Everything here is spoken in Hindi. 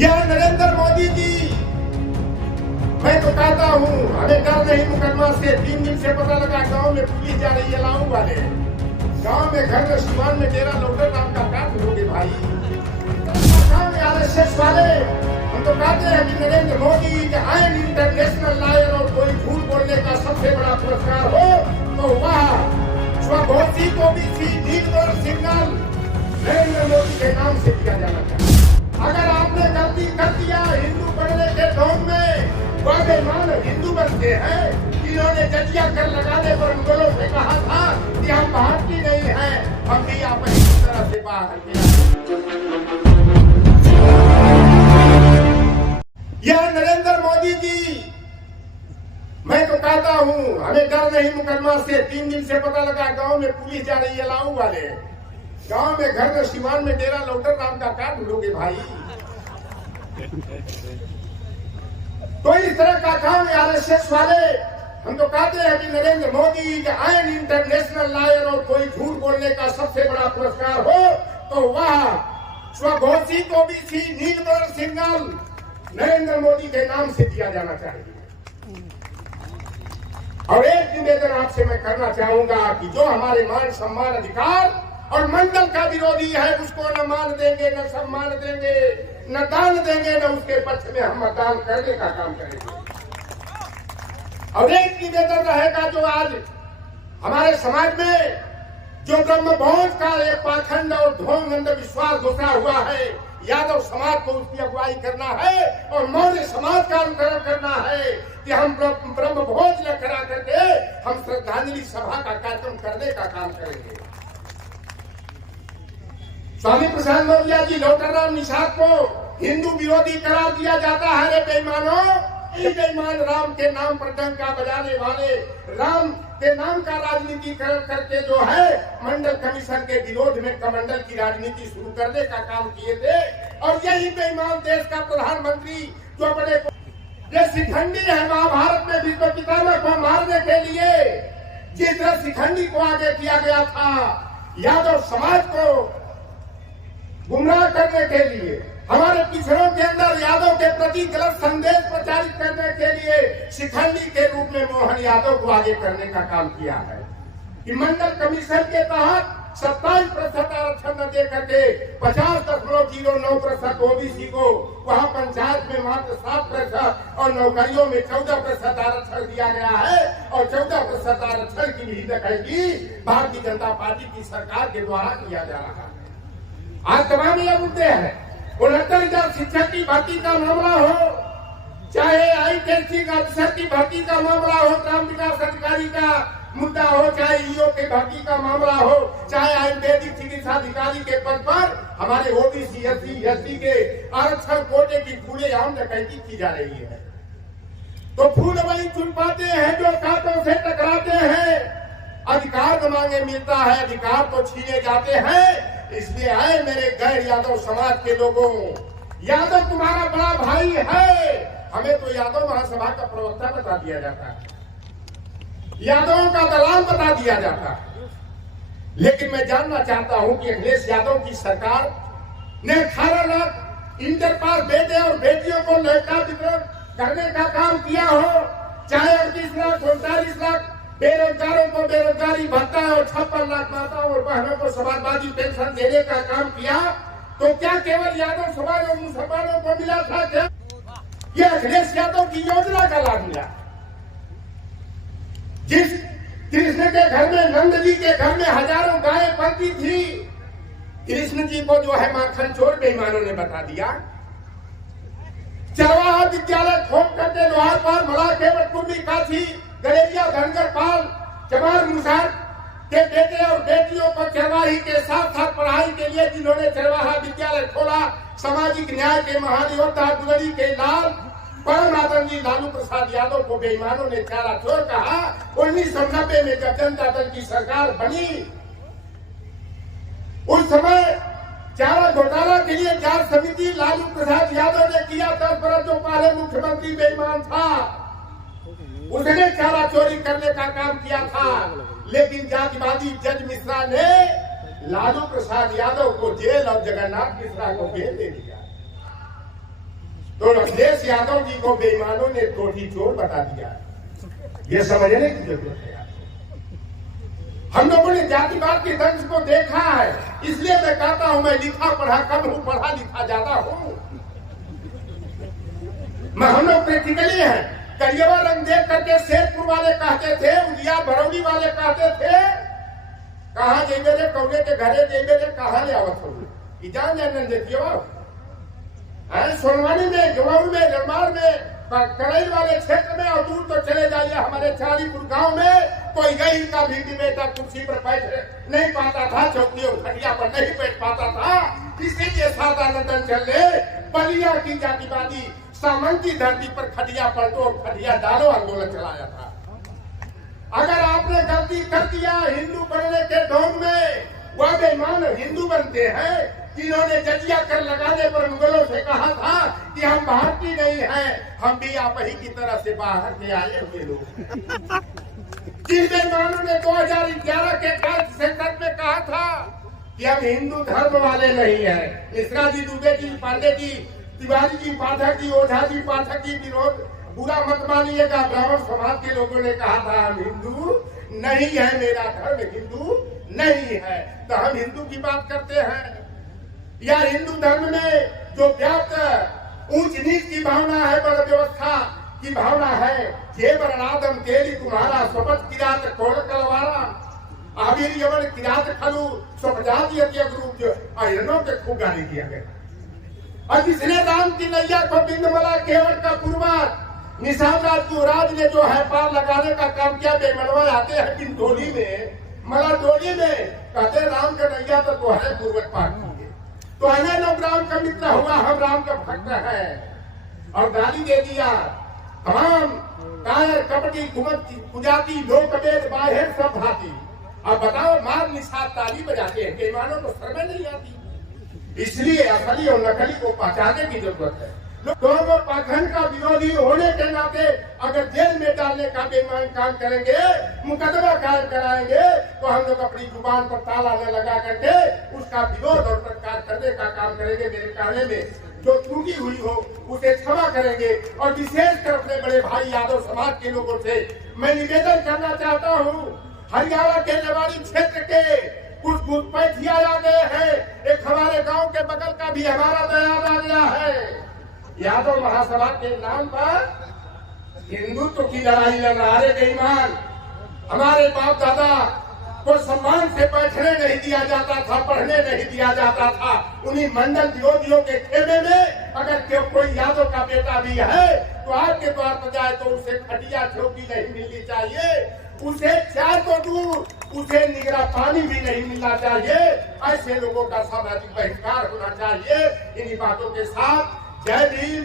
यह नरेंद्र मोदी जी, मैं तो कहता हूँ हमें डर नहीं मुकदमा से। 3 दिन से पता लगा गांव में पुलिस जा रही है लाऊ वाले। गांव में घर में सीमान में डेरा लोटर नाम का काट लोगे भाई। गांव में आरएसएस वाले हम तो कहते हैं कि नरेंद्र मोदी के आयन इंटरनेशनल लॉयर और कोई झूठ बोलने का सबसे बड़ा पुरस्कार हो तो वह स्वघोषित ओबीसी नील सिग्नल नरेंद्र मोदी के नाम से दिया जाना चाहिए। अगर आपने गलती कर दिया हिंदू बनने के ढोंग में, वह बेईमान हिंदू बनते हैं। इन्होंने जजिया कर लगाने पर मुगलों से कहा था कि हम भारतीय नहीं हैं, हम भी आप इस तरह से बाहर किया। यह नरेंद्र मोदी जी, मैं तो कहता हूँ हमें डर नहीं मुकदमा से। 3 दिन से पता लगा गांव में पुलिस जा रही है लाऊ वाले। गांव में घर में सीमान में डेरा लोटर नाम का काट लोगे भाई। तो इस तरह का काम आरएसएस वाले हम तो कहते हैं कि नरेंद्र मोदी के आयन इंटरनेशनल लॉयर और कोई झूठ बोलने का सबसे बड़ा पुरस्कार हो तो वह स्वघोषित ओबीसी नील सिग्नल नरेंद्र मोदी के नाम से दिया जाना चाहिए। और एक निवेदन आपसे मैं करना चाहूंगा कि जो हमारे मान सम्मान अधिकार और मंडल का विरोधी है उसको न मान देंगे, न सम्मान देंगे, न दान देंगे, न उसके पक्ष में हम मतदान करने का काम करेंगे। और एक निवेदन रहेगा जो आज हमारे समाज में जो ब्रह्मभोज का एक पाखंड और ढोंग अंधविश्वास घुसा हुआ है, यादव समाज को उसकी अगुवाई करना है और मौर्य समाज का अनुकरण करना है कि हम ब्रह्मभोज न करा करके हम श्रद्धांजलि सभा का कार्यक्रम करने का काम करेंगे। स्वामी प्रसाद मौर्य जी लोटरराम निषाद को हिंदू विरोधी करार दिया जाता है। रे बेईमानों, बेईमान राम के नाम पर डंका बजाने वाले, राम के नाम का राजनीतिकरण करके जो है मंडल कमीशन के विरोध में कमंडल की राजनीति शुरू करने का काम किए थे। और यही बेईमान देश का प्रधानमंत्री जो बड़े ये शिखंडी है, महाभारत में विश्व पितामह को मारने के लिए जिस तरह शिखंडी को आगे किया गया था, यादव समाज को गुमराह करने के लिए, हमारे पिछड़ों के अंदर यादव के प्रति गलत संदेश प्रचारित करने के लिए शिखंडी के रूप में मोहन यादव को आगे करने का काम किया है। कि मंडल कमीशन के तहत 27% आरक्षण न दे करके 50.09% ओबीसी को, वहाँ पंचायत में मात्र 7% और नौकरियों में 14% आरक्षण दिया गया है। और 14% आरक्षण की भी दखलगी भारतीय जनता पार्टी की सरकार के द्वारा किया जा रहा है। आज तमाम ये मुद्दे हैं। 69,000 शिक्षक की भर्ती का मामला हो, चाहे आई टेस्टिंग अफसर की भर्ती का मामला हो, ग्राम विकास अधिकारी का मुद्दा हो, चाहे ईओ की भर्ती का मामला हो, चाहे आयुर्वेदिक चिकित्सा अधिकारी के पद पर हमारे ओबीसी एससी के आरक्षण कोटे की खुलेआम डकैती की जा रही है। तो फूल वही चुन पाते हैं जो कांटों से टकराते हैं। अधिकार न मांगे मिलता है, अधिकार तो छीने जाते हैं। इसलिए आए मेरे गैर यादव समाज के लोगों, यादव तुम्हारा बड़ा भाई है। हमें तो यादव महासभा का प्रवक्ता बता दिया जाता है, यादवों का दलाल बता दिया जाता है। लेकिन मैं जानना चाहता हूं कि अखिलेश यादव की सरकार ने 18 लाख इंटर पास बेटे और बेटियों को लैपटॉप वितरण करने का काम किया हो, चाहे 38 लाख 39 लाख बेरोजगारों को बेरोजगारी भत्ता और 56 लाख माताओं और बहनों को समाजवादी पेंशन देने का काम किया, तो क्या केवल यादव समाज और मुसलमानों को मिला था? क्या ये अखिलेश यादव की योजना का लाभ मिला? जिस कृष्ण के घर में, नंद जी के घर में हजारों गायें पलती थी, कृष्ण जी को जो है माखन चोर बेईमानों ने बता दिया। चरवाहा विद्यालय खोल करके लोहार पर मला केवल कुर्मी काशी गलेरिया धनगर पाल चमार मुसार के बेटे और बेटियों को चरवाही के साथ साथ पढ़ाई के लिए जिन्होंने चरवाहा विद्यालय खोला, सामाजिक न्याय के महाधिवक्ता गुजरी के लाल परमानंद जी लालू प्रसाद यादव को बेईमानों ने चारा चोर कहा। 1990 में जब जनता दल की सरकार बनी, उस समय चारा घोटाला के लिए जांच समिति लालू प्रसाद यादव ने किया। 10 बरस जो पहले मुख्यमंत्री बेईमान था उसने चारा चोरी करने का काम किया था। लेकिन जातिवादी जज मिश्रा ने लालू प्रसाद यादव को जेल और जगन्नाथ मिश्रा को बेल दे दिया। तो अखिलेश यादव जी को बेईमानों ने टोटी चोर बता दिया। ये समझने की जरूरत है। हम लोगों ने जातिवाद के दंश को देखा है, इसलिए मैं कहता हूं मैं लिखा पढ़ा कम हूं, पढ़ा लिखा ज्यादा हूं। हम लोग प्रैक्टिकली हैं। करिएवा रंग देख करके शेरपुर वाले कहते थे, उजिया भरौली वाले कहते थे कहाँ जेबे रे कौने के घरे जेबे रे कहाँ ले आवत हो जान जानन देखिए सोनवानी में, जवाऊ में, निर्माण में, करैल वाले क्षेत्र में और दूर तो चले जाइए हमारे चालीपुर गांव में कोई गई का भी बेटा कुर्सी पर बैठ नहीं पाता था, चौकी और खटिया पर नहीं बैठ पाता था। इसीलिए सादा नंदन चल बलिया की जातिवादी सामंती धरती पर खटिया पलटो और खटिया डालो आंदोलन चलाया था। अगर आपने गलती कर दिया हिंदू बनने के ढोंग में, वह बेईमान हिंदू बनते हैं जिन्होंने जजिया कर लगाने पर मुगलों से कहा था कि हम भारतीय नहीं हैं, हम भी आप ही की तरह से बाहर के आए हुए लोग। जिन बेईमानों ने 2011 के कांग्रेस सेंटर में कहा था कि हम हिंदू धर्म वाले नहीं हैं, मिश्रा जी, दुबे जी, पांडे जी, तिवारी जी, पाठक जी, ओझा जी, पाठक जी, विरोध बुरा मत मानिएगा, ब्राह्मण समाज के लोगों ने कहा था हम हिंदू नहीं है, मेरा धर्म हिंदू नहीं है। तो हम हिंदू की बात करते हैं या हिंदू धर्म में जो व्याप्त ऊंच नीच की भावना है, बड़ व्यवस्था की भावना है, ये बरनादम तेली तुम्हारा स्वपत किरात कोल कलवारा आबिर यवन किरात खलू स्वजाति रूप जो आयनों के खूब गाली किया गया। और जिसने राम की नैया को बिंदमला केवट का पूर्वाज निशान राज युवराज ने जो है पार लगाने का काम किया। बेमनवा आते हैं बिन डोली में, मला डोली में कहते राम का नैया तो है पूर्वज पार किए, तो हमें लोग राम का मित्र हुआ, हम राम का भक्त है, और गाली दे दिया। तमाम कायर कपटी कुमत पुजाती लोक वेद बाहेर सब भाती। अब बताओ मार निशाद ताली बजाते हैं, बेईमानों को शर्म नहीं आती। इसलिए असली और नकली को पहचानने की जरूरत है। दोनों पाखंड का विरोधी होने के नाते अगर जेल में डालने का बेईमान काम करेंगे, मुकदमा कायम कराएंगे, तो हम लोग अपनी जुबान पर ताला न लगा करके उसका विरोध और प्रतिकार करने का काम करेंगे। मेरे कहने में जो त्रुटि हुई हो उसे क्षमा करेंगे। और विशेषकर अपने बड़े भाई यादव समाज के लोगों से मैं निवेदन करना चाहता हूँ, हरियाणा के नेवाड़ी क्षेत्र के कुछ घुसपैठिया आ गए हैं, एक हमारे गांव के बगल का भी हमारा दयाद आ गया है। यादव महासभा के नाम पर हिंदुत्व की लड़ाई लड़ रहा है बेईमान। हमारे बाप दादा को सम्मान से बैठने नहीं दिया जाता था, पढ़ने नहीं दिया जाता था। उन्हीं मंडल विरोधियों के खेमे में अगर कोई यादव का बेटा भी है तो आपके द्वार पर जाए तो उसे खटिया चौकी नहीं मिलनी चाहिए, उसे चाय तो दूर उसे निगरा पानी भी नहीं मिलना चाहिए। ऐसे लोगों का सामाजिक बहिष्कार होना चाहिए। इन्हीं बातों के साथ जय भीम।